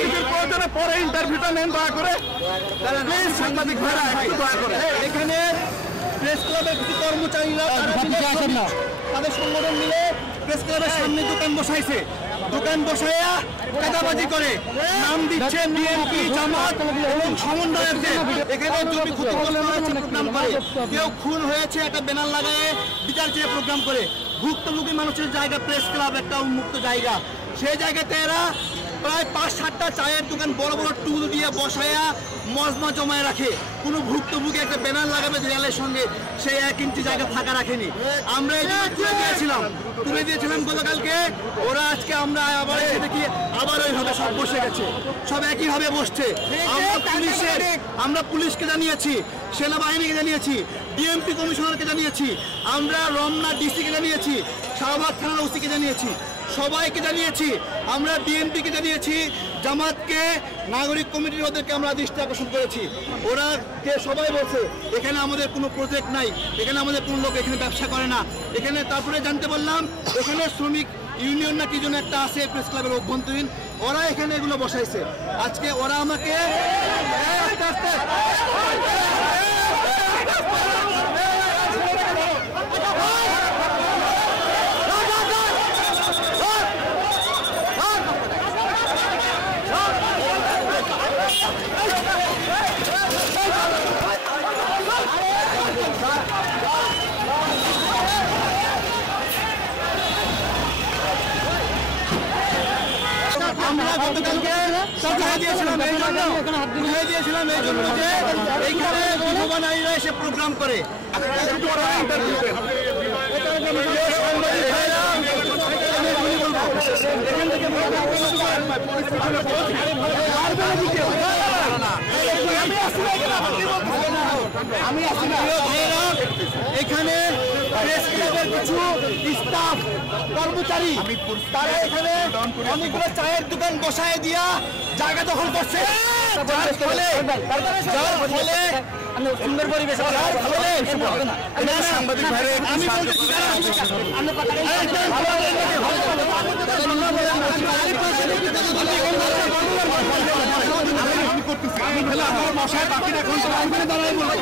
রাজনীতির প্রয়োজনে পরে ইন্টারভিউটা নেন দয়া করে। প্লিজ সাংবাদিক ভাইরা একটু দয়া করে। এখানে প্রেস ক্লাবের কিছু কর্মচারীরা তাদের সংগঠন মিলে প্রেস ক্লাবের সামনে দোকান বসাইছে। দোকান বসাইয়া চাঁদাবাজি করে নাম দিচ্ছে বিএনপি, জামাত এবং সমন্বয়কদের। এখানে জমি ক্ষতিগ্রস্ত প্রোগ্রাম করে, কেউ খুন হয়েছে একটা ব্যানার লাগায়ে বিচার চেয়ে প্রোগ্রাম করে। ভুক্তভোগী মানুষের জায়গা প্রেস ক্লাব একটা উন্মুক্ত জায়গা, সেই জায়গাতে এরা প্রায় ৫-৭টা চায়ের দোকান বড় বড় টুল দিয়ে বসায়া মজমা জমায় রাখে। কোনো ভুক্তভোগী একটা ব্যানার লাগাবে দেয়ালের সঙ্গে, সেই ১ ইঞ্চি জায়গা ফাঁকা রাখেনি। আমরা এই জন্য তুলে দিয়েছিলাম গতকালকে। ওরা আজকে আমরা আবার এসে দেখি আবার ওইভাবে সব বসে গেছে, সব একইভাবে বসছে। আমরা পুলিশকে জানিয়েছি, সেনাবাহিনীকে জানিয়েছি, ডিএমপি কমিশনারকে জানিয়েছি, আমরা রমনা ডিসিকে জানিয়েছি, শাহবাগ থানার ওসিকে জানিয়েছি, সবাইকে জানিয়েছি। আমরা বিএনপিকে জানিয়েছি, জামাতকে, নাগরিক কমিটির ওদেরকে আমরা দৃষ্টি আকর্ষণ করেছি। ওরা কে সবাই বলছে এখানে আমাদের কোনো প্রজেক্ট নাই, এখানে আমাদের কোনো লোক এখানে ব্যবসা করে না। এখানে তারপরে জানতে পারলাম এখানে শ্রমিক ইউনিয়ন না কি জন্য একটা আছে প্রেস ক্লাবের অভ্যন্তরীণ, ওরা এখানে এগুলো বসাইছে। আজকে ওরা আমাকে আমরা গতকালকে দিয়েছিলাম এই জন্য যে এইখানে বিধবা নারীরা এসে প্রোগ্রাম করে। এখানে প্রেস ক্লাবের কিছু স্টাফ কর্মচারী তারা এখানে অনেকগুলো চায়ের দোকান বসায় দিয়া জায়গা দখল করছে, যার ফলে সুন্দর পরিবেশ সাংবাদিক ভাইরা আমি আমার মশায় বাকি এখন দাঁড়াই বলবো